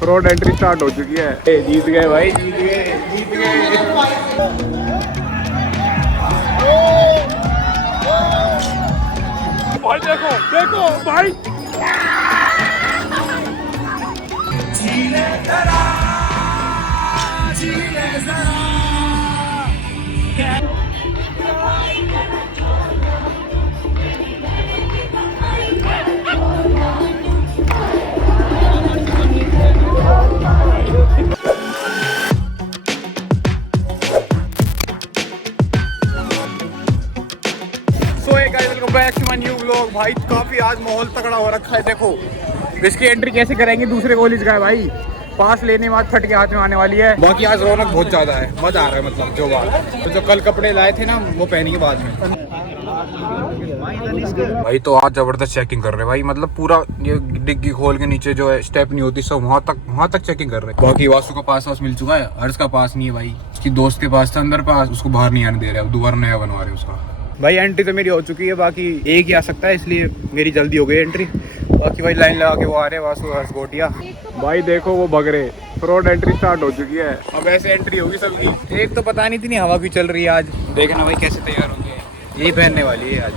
Fraud entry start हो चुकी है। जीत गए भाई, जीत गए, जीत गए। भाई देखो देखो भाई, welcome back to my new vlog. भाई काफी आज माहौल तगड़ा हो रखा है। देखो इसकी एंट्री कैसे करेंगे दूसरे कॉलेज का है भाई। पास लेने के बाद फट के हाथ में आने वाली है। बाकी आज रौनक बहुत ज्यादा है, मजा आ रहा है। मतलब जो बात तो जो कल कपड़े लाए थे ना वो पहनेंगे बाद में। भाई तो आज जबरदस्त चेकिंग कर रहे हैं भाई। मतलब पूरा ये डिग्गी खोल के नीचे जो है स्टेप नहीं होती सब वहाँ तक चेकिंग कर रहे हैं। बाकी वासु का पास मिल चुका है, हर्ष का पास नहीं है भाई। उसकी दोस्त के पास था अंदर पास, उसको बाहर नहीं आने दे रहे। अब दोबारा नया बनवा रहे उसका। भाई एंट्री तो मेरी हो चुकी है, बाकी एक ही आ सकता है इसलिए मेरी जल्दी हो गई एंट्री। बाकी भाई लाइन लगा के वो आ रहे हैं वासु हर्ष गोटिया। भाई देखो वो भग रहे, फ्रॉड एंट्री स्टार्ट हो चुकी है। अब ऐसे एंट्री होगी सबकी। एक तो पता नहीं इतनी हवा क्यों चल रही है आज। देखना भाई कैसे तैयार होंगे। यही पहनने वाली है आज।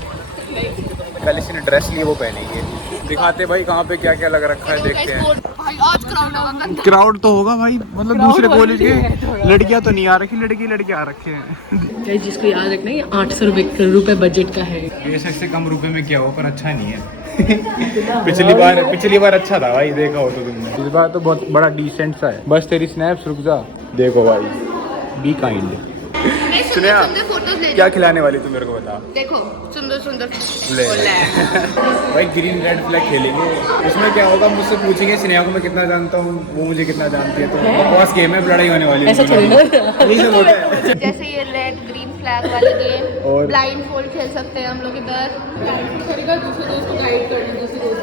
कल इसी ने ड्रेस ली वो पहनेंगे। दिखाते भाई कहाँ पे क्या क्या लग रखा है, देखते हैं। आज क्राउड तो होगा भाई, मतलब दूसरे कॉलेज के लड़कियां तो नहीं आ रखी, लड़के आ रखे हैं। जिसको याद रखना ये 800 रुपए बजट का है। बेशक से कम रुपए में क्या हो, पर अच्छा नहीं है। पिछली बार अच्छा था भाई, देखा हो तो तुमने। इस बार तो बहुत बड़ा डिसेंट सा है। बस तेरी स्नैप्स रुक जा। देखो भाई बी काइंड। सुनिया क्या खिलाने वाली तू मेरे को बता। देखो सुंदर सुंदर ले भाई ग्रीन रेड फ्लैग खेलेंगे। उसमें क्या होगा, मुझसे पूछेंगे स्नेहा को मैं कितना जानता हूँ, वो मुझे कितना जानती है। तो बकवास गेम है, लड़ाई होने वाली है। ऐसा थोड़ी है। जैसे ये रेड ग्रीन फ्लैग वाली गेम और ब्लाइंड फोल्ड खेल सकते हैं हम लोग इधर।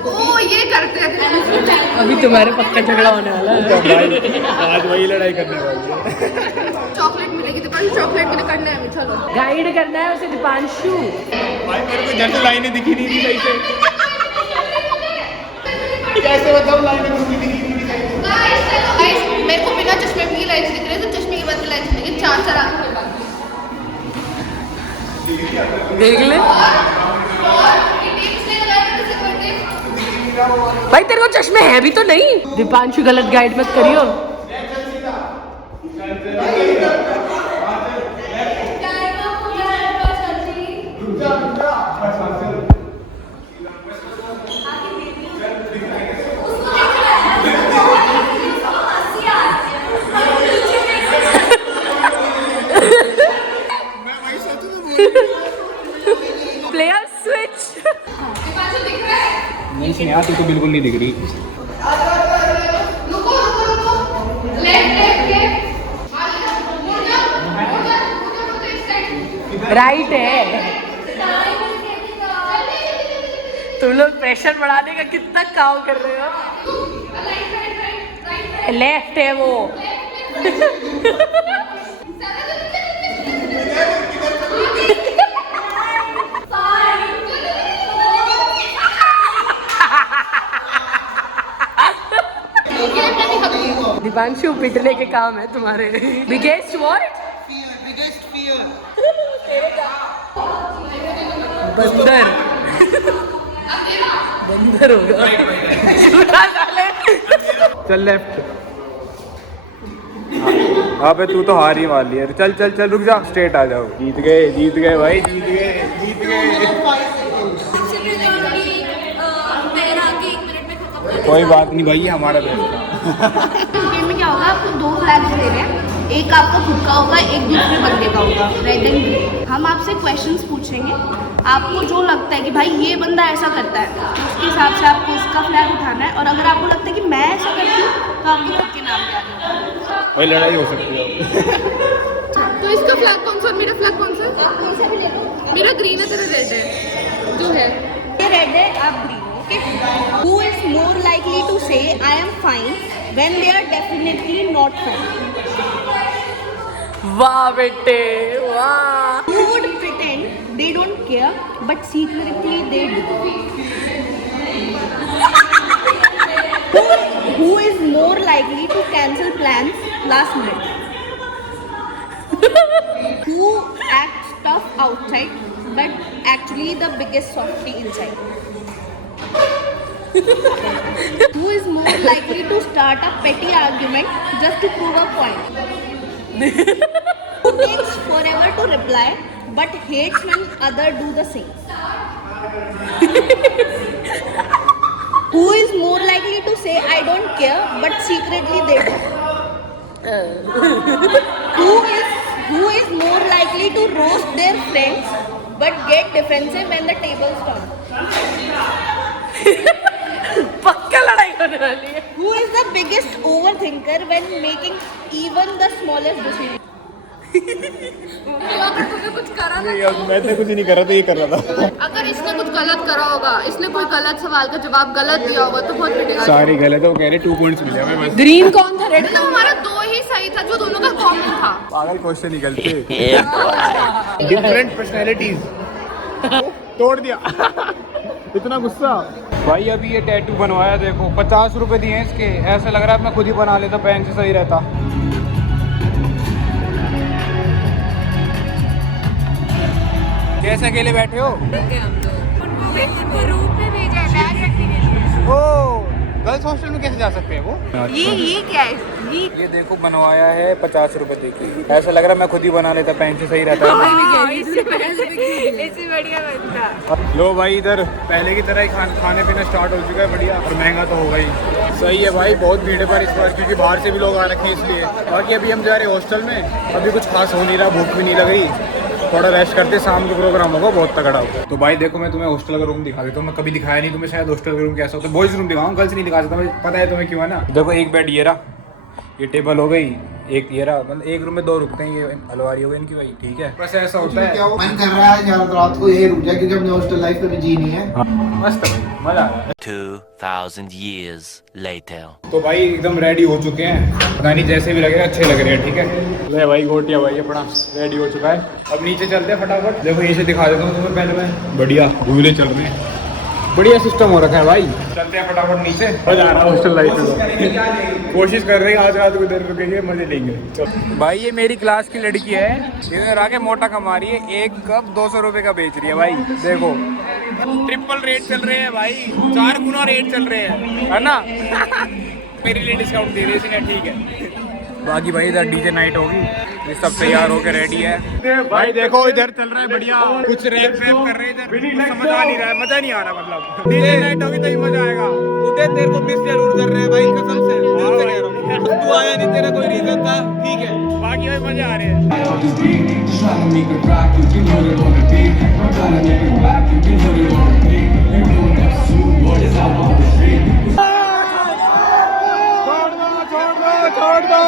ओ ये करते हैं। अभी तुम्हारे पक्का झगड़ा होने वाला है। आज वही लड़ाई करने वाली है। चॉकलेट मिलेगी तो चॉकलेट के लिए करना है। चलो गाइड करना है उसे दीपांशु। भाई मेरे को इधर से लाइनें दिखी नहीं थी सही से। कैसे बताऊं, लाइनें दिखी नहीं थी। गाइस मेरे को बिना चश्मे की लाइट्स दिख रही है, तो चश्मे की बाद की लाइट्स दिखेगी। चार आंखों के बाद देख ले भाई, तेरे को चश्मे है भी तो नहीं। दीपांशु गलत गाइड मत करियो। Player switch. नहीं स्नेहा तू तो बिल्कुल नहीं दिख रही। राइट है। तुम लोग प्रेशर बढ़ाने का कितना काम कर रहे हो। लेफ्ट है वो। दीपांशु पिटने के काम है तुम्हारे। Biggest what? बंदर। बंदर होगा। चल लेफ्ट। अबे तू तो हार ही वाली है। चल चल चल रुक जा, स्ट्रेट आ जाओ। जीत गए भाई, जीत गए। कोई बात नहीं भाई, हमारा गेम में क्या होगा, आपको दो फ्लैग्स दे रहे हैं। एक आपका खुद का होगा, एक दूसरे बंदे का होगा, रेड एंड ग्रीन। हम आपसे क्वेश्चंस पूछेंगे, आपको जो लगता है कि भाई ये बंदा ऐसा करता है, तो उसके हिसाब से आपको उसका फ्लैग उठाना है। और अगर आपको लगता है कि मैं ऐसा करती हूँ, तो आपको खुद के नाम याद रखना है। भाई लड़ाई हो सकती है। तो इसका फ्लैग कौन सा, मेरा फ्लैग कौन सा? कौन सा भी ले लो। मेरा ग्रीन है, तेरा रेड है। जो है ये रेड है, आप green. Who is more likely to say I am fine when they are definitely not fine? वाह बेटे वाह। Who would pretend they don't care but secretly they do? Who Who is more likely to cancel plans last minute? Who acts tough outside but actually the biggest softie inside? Who is more likely to start a petty argument just to prove a point? Who takes forever to reply but hates when others do the same? Who is more likely to say I don't care but secretly they do? Who is more likely to roast their friends but get defensive when the tables turn? पक्का लड़ाई होने वाली है। Who is the biggest overthinker when making even the smallest decision? अगर तूने कुछ करा ना, मैं तो कुछ नहीं कर रहा था, ये कर रहा था। अगर इसने कुछ गलत करा होगा, इसने कोई गलत सवाल का जवाब गलत दिया होगा तो बहुत पिटेगा। सारी गलत है, वो कह रहे 2 पॉइंट्स मिले हमें बस। ग्रीन कौन था, रेड था? हमारा 2 ही सही था जो दोनों का कॉमन था। पागल क्वेश्चन निकलते। डिफरेंट पर्सनैलिटीज तोड़ दिया। इतना गुस्सा। भाई अभी ये टैटू बनवाया, देखो 50 रुपए दिए हैं इसके। ऐसा लग रहा है मैं खुद ही बना लेता, पेन से सही रहता। कैसे अकेले बैठे हो? ओ गर्ल्स हॉस्टल में कैसे जा सकते हैं वो? ये क्या है? ये देखो बनवाया है 50 रुपए देके। ऐसा लग रहा है मैं खुद ही बना लेता, पेन से सही रहता है। इससे बढ़िया बनता। लो भाई इधर पहले की तरह ही खाने पीना स्टार्ट हो चुका है, बढ़िया। और महंगा तो होगा ही। सही है भाई, बहुत भीड़ है पर इस बार, क्योंकि बाहर से भी लोग आ रखे हैं इसलिए। बाकी अभी हम जा रहे हैं हॉस्टल में, अभी कुछ खास हो नहीं रहा, भूख भी नहीं लग रही, थोड़ा रेस्ट करते, शाम को प्रोग्राम होगा बहुत तगड़ा होगा। तो भाई देखो मैं तुम्हें हॉस्टल का रूम दिखा देता हूँ, मैं कभी दिखाया नहीं तुम्हें शायद हॉस्टल का रूम कैसा होता है। बॉयज रूम दिखाऊँ, गर्ल्स नहीं दिखा सकता, मुझे पता है तुम्हें क्यों है ना। देखो एक बेड ये रहा, ये टेबल हो गई, एक ये रहा, मतलब एक रूम में 2 रुकते हैं, ये अलमारी हो गई इनकी भाई, ठीक है। बस ऐसा होता है। मन कर रहा है यार रात को यही रुक जाए, क्योंकि हमने हॉस्टल लाइफ में भी जी नहीं है। मस्त है भाई, मजा आ रहा है। 2000 years later. तो भाई एकदम रेडी हो चुके हैं, पता नहीं जैसे भी लग रहे हैं अच्छे लग रहे हैं, ठीक है। ले भाई गोटिया भाई अपना रेडी हो चुका है, अब नीचे चलते हैं फटाफट। देखो ये से दिखा देता हूँ तुम्हें पहले मैं, बढ़िया घूमने चल रहे हैं, बढ़िया सिस्टम हो रखा है भाई। चलते हैं फटाफट नीचे, मजा आ रहा है हॉस्टल लाइफ में। कोशिश कर रहे हैं आज रात को इधर रुकेंगे, मजे लेंगे। भाई ये मेरी क्लास की लड़की है, इधर आके मोटा कमा रही है, एक कप 200 रुपए का बेच रही है भाई। देखो ट्रिपल रेट चल रहे हैं भाई, 4 गुना रेट चल रहे हैं, है ना। मेरे लिए डिस्काउंट दे रही है इसने, ठीक है। बाकी भाई इधर डीजे नाइट होगी, ये सब तैयार होके रेडी है। भाई देखो इधर चल रहा है बढ़िया, कुछ रैप वैप कर रहे हैं इधर, कुछ समझ आ नहीं रहा है, मजा नहीं आ रहा। मतलब डीजे नाइट होगी तो ही मजा आएगा। उधर तेरे को मिस जरूर कर रहे हैं भाई, कसम से दिल से कह रहा हूं। तू आया नहीं, तेरा कोई रीजन था, ठीक है। बाकी भाई मजा आ रहे हैं। छोड़ दो।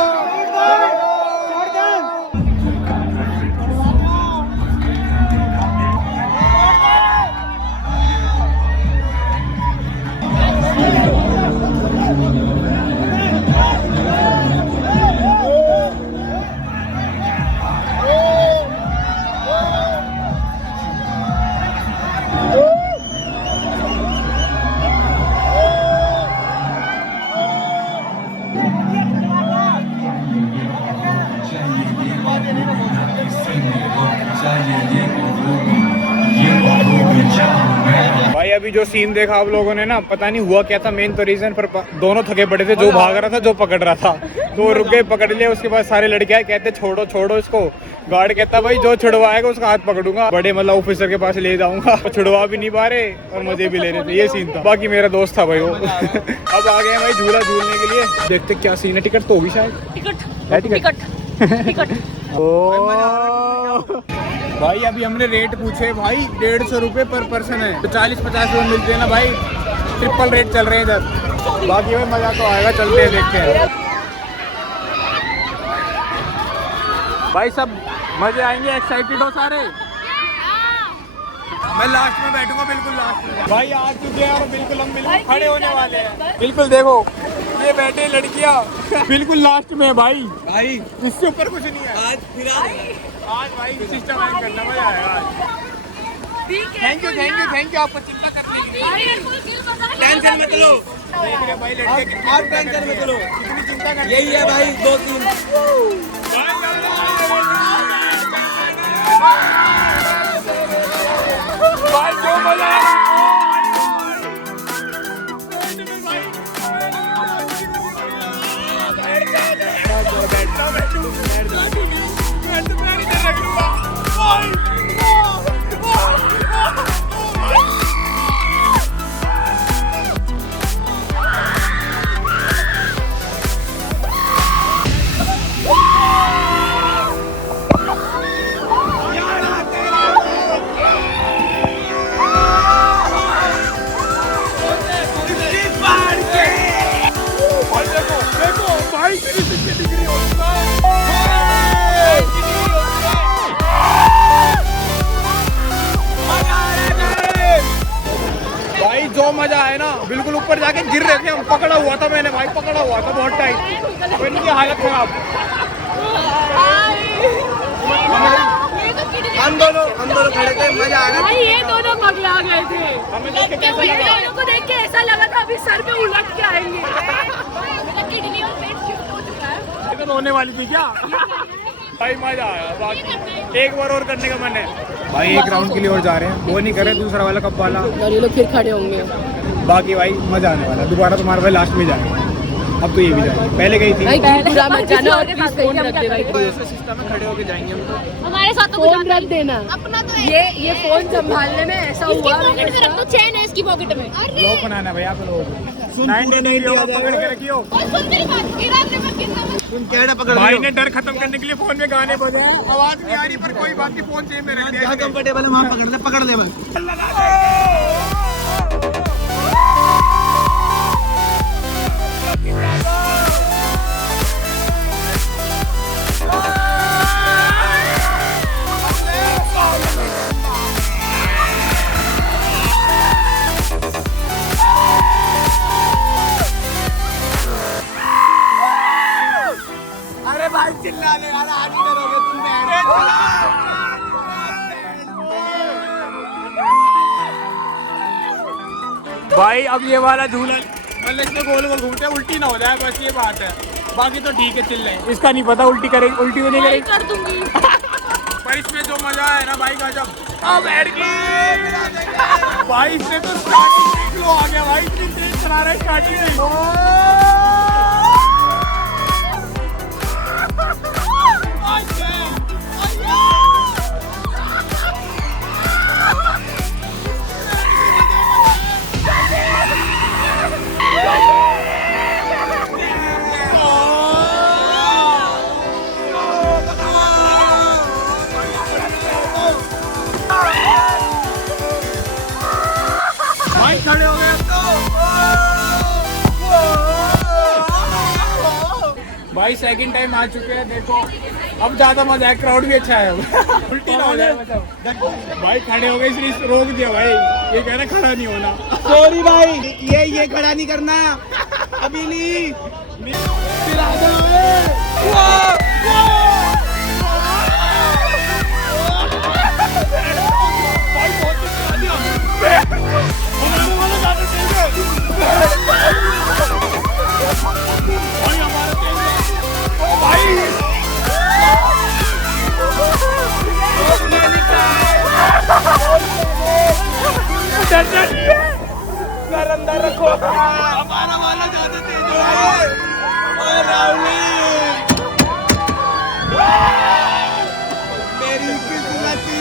भाई अभी जो सीन देखा आप लोगों ने ना, पता नहीं हुआ क्या था मेन तो रीजन, पर दोनों थके पड़े थे, जो भाग रहा था जो पकड़ रहा था, तो रुक गए, पकड़ लिया। उसके बाद सारे लड़के आए, कहते छोड़ो छोड़ो इसको। गार्ड कहता भाई जो छुड़वाएगा उसका हाथ पकड़ूंगा, बड़े मतलब ऑफिसर के पास ले जाऊंगा। छुड़वा भी नहीं पा रहे और मजे भी ले रहे थे, ये सीन था। बाकी मेरा दोस्त था भाई वो। अब आ गए भाई झूला झूलने के लिए, देखते क्या सीन है। टिकट तो होगी शायद, टिकट। भाई अभी हमने रेट पूछे भाई, 150 रुपये पर पर्सन है, तो 40-50 रुपये मिलते हैं ना भाई, ट्रिपल रेट चल रहे हैं इधर। बाकी भाई मजा तो आएगा, चलते हैं देखते हैं भाई, सब मजे आएंगे। एक्साइटेड हो सारे? मैं लास्ट में बैठूंगा, बिल्कुल लास्ट में। भाई आ चुके हैं और बिल्कुल हम बिल्कुल खड़े होने वाले हैं। बिल्कुल देखो ये बैठे लड़कियां बिल्कुल लास्ट में भाई, इससे ऊपर कुछ नहीं है आज भाई सिस्टम हैंग करना, मजा आएगा आज। थैंक यू आपको चिंता करने के लिए, टेंशन मत लो। भाई लड़के आप टेंशन में चलो, कितनी चिंता कर यही है भाई 2-3। भाई जो मजा भाई जो मजा है ना, बिल्कुल ऊपर जाके गिर रहे थे हम, पकड़ा हुआ था मैंने भाई, पकड़ा हुआ था बहुत टाइम, इनकी हालत खराब। हम दोनों खड़े थे, मजा आ गया। भाई ये दोनों पगला गए थे। हमें देख के कैसा ये लगा? दोनों को देख के ऐसा लगा था अभी सर पे उलट के आएंगे। मेरा किडनी और पेट शिफ्ट हो चुका है। ये तो रोने वाली थी क्या? भाई मजा आया, बाकी एक बार और करने का मन है भाई। एक राउंड के लिए और जा रहे हैं, वो नहीं करे दूसरा वाला कप वाला, और ये लोग फिर खड़े होंगे। बाकी भाई मजा आने वाला। दोबारा तुम्हारे भाई लास्ट में जाएंगे, अब तो ये भी जाएंगे, पहले गई थी। पूरा मत जाना और प्लीज फोन रख दे भाई। ऐसे सिस्टम में खड़े होके जाएंगे हम तो। हमारे साथ तो फोन रख देना। अपना तो ये फोन संभालने में ऐसा हुआ। पॉकेट में रख दो, चैन है इसकी पॉकेट में। ब्लॉग बनाना भाई आप लोगों को। 90 डिग्री होगा, पकड़ के रखियो। और सुन मेरी बात, इराक ने पर कितना तुम कैडा पकड़ भाई लो, ने डर खत्म करने के लिए फोन में गाने बजाए, आवाज नहीं आ रही पर कोई बात नहीं, फोन चाहिए मेरे लिए। जहाँ कंफर्टेबल है वहाँ पकड़ ले बस। अरे भाई चिल्ला ले यार, आज ही करोगे तुम। भाई अब ये वाला झूला मतलब इसमें गोल गोल घूमते उल्टी ना हो जाए, बस ये बात है। बाकी तो ठीक है, चिल्ल रहे। इसका नहीं पता उल्टी करेगी, उल्टी तो नहीं करेगी। कर दूंगी। पर इसमें जो मजा है ना भाई का, जब अब बैठ गई भाई, इसने तो स्टार्टिंग में फ्लो आ गया भाई, इतनी तेज चला रहा है स्टार्टिंग में। भाई खड़े हो गए भाई, सेकंड टाइम आ चुके हैं। देखो अब ज्यादा मजा है, क्राउड भी अच्छा है। उल्टी ना हो जाए मतलब। भाई खड़े हो गए इसलिए रोक दिया भाई, ये कह रहे खड़ा नहीं होना। सॉरी भाई, ये खड़ा नहीं करना अभी नहीं। चिल्ला दो। अंदर रखो, हमारा वाला ज्यादा तेज है। और रावली मेरी किस्मती,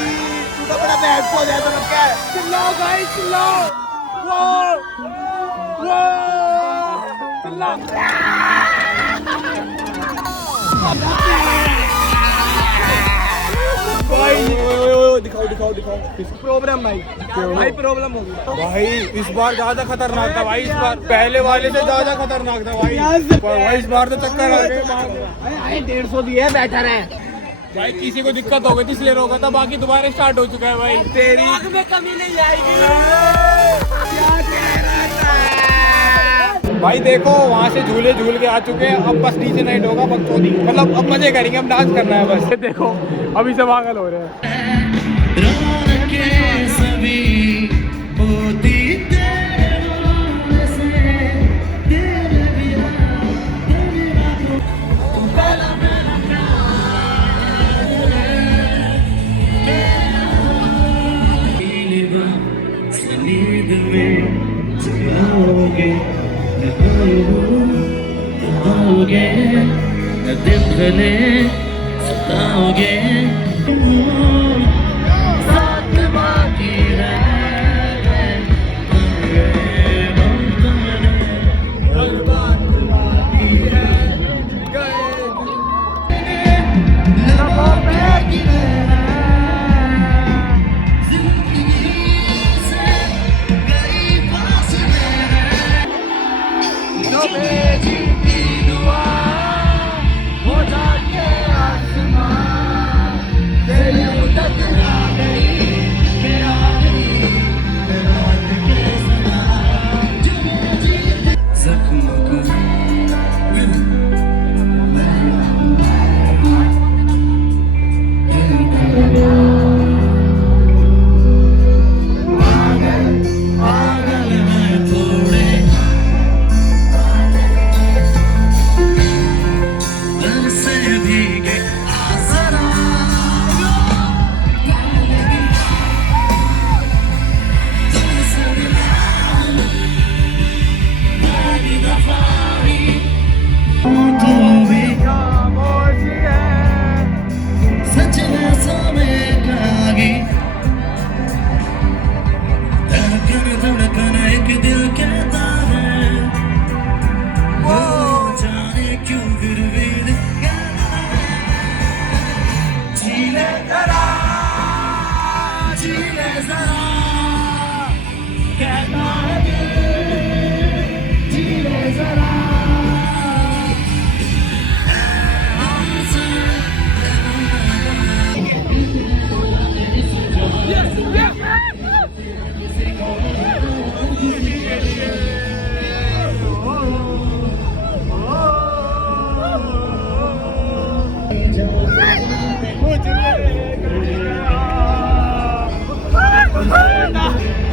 तू तो बड़ा बैड हो जाए तो क्या है। चिल्लाओ भाई चिल्लाओ, वो चिल्लाओ। भाई दिखाओ प्रॉब्लम भाई प्रॉब्लम हो गई भाई, इस बार ज्यादा खतरनाक था भाई, इस बार पहले वाले से ज्यादा खतरनाक था भाई। भाई इस बार तो चक्कर आ गए। 150 दिए, बेटर है भाई किसी को दिक्कत हो गई थी इसलिए रोका था, बाकी दोबारा स्टार्ट हो चुका है भाई। तेरी आँख में कमी नहीं आएगी। भाई देखो वहाँ से झूले झूल के आ चुके हैं, अब बस नीचे नाइट होगा बकचोदी, मतलब अब मजे करेंगे, अब डांस करना है बस। देखो अभी से पागल हो रहे हैं। सताओगे, दिन भले सताओगे, साथ बाकी है, हर बात बाकी है, लबों पे गिरे जिंदगी से गई फासले, जो भेजी थी दुआ हो जाके आसमां, तेरी मुद्दत आ गई, मेरा नहीं, मेरा के सना, जो भेजी थी जख्मों को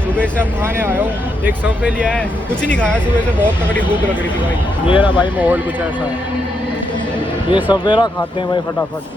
सुबह से हम खाने आया हूँ, एक सबवे लिया है, कुछ नहीं खाया सुबह से, बहुत तगड़ी भूख लग रही थी भाई। ये रहा भाई माहौल कुछ ऐसा है, ये सवेरा खाते हैं भाई फटाफट।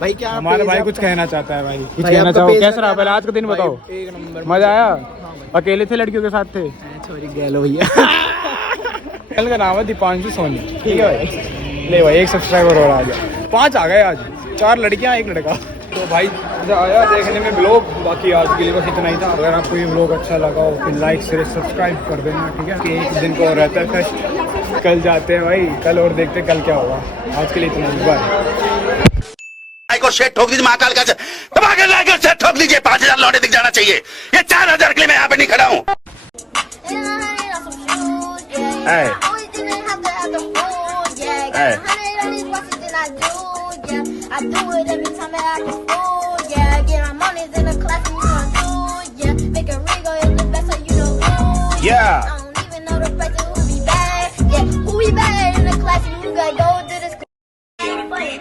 भाई क्या हमारा भाई कुछ कहना चाहता है भाई, कुछ भाई कहना आपका चाहो, पेज कैसा रहा का पहले आज का दिन बताओ। एक नंबर मजा आया? अकेले थे लड़कियों के साथ थे? छोरी गैलो भैया। चैनल का नाम है दीपांशु सोनी, ठीक है भाई। ले भाई 1 सब्सक्राइबर और आ गया, 5 आ गए आज, 4 लड़कियां 1 लड़का। तो भाई मजा आया देखने में ब्लॉग, बाकी आज के लिए बस इतना ही था। अगर आपको ये ब्लॉग अच्छा लगा हो फिर लाइक शेयर सब्सक्राइब कर देना, ठीक है। कि एक दिन को और रहता है फेस्ट, कल जाते हैं भाई, कल और देखते हैं कल क्या होगा। आज के लिए इतना ही, बाय। को शेट ठोक दीजिए, महाकाल का दबाकर लाकर शेट ठोक दीजिए, 5000 लौटे दिख जाना चाहिए। ये 4000 के लिए मैं यहाँ पे नहीं खड़ा हूँ। Yeah.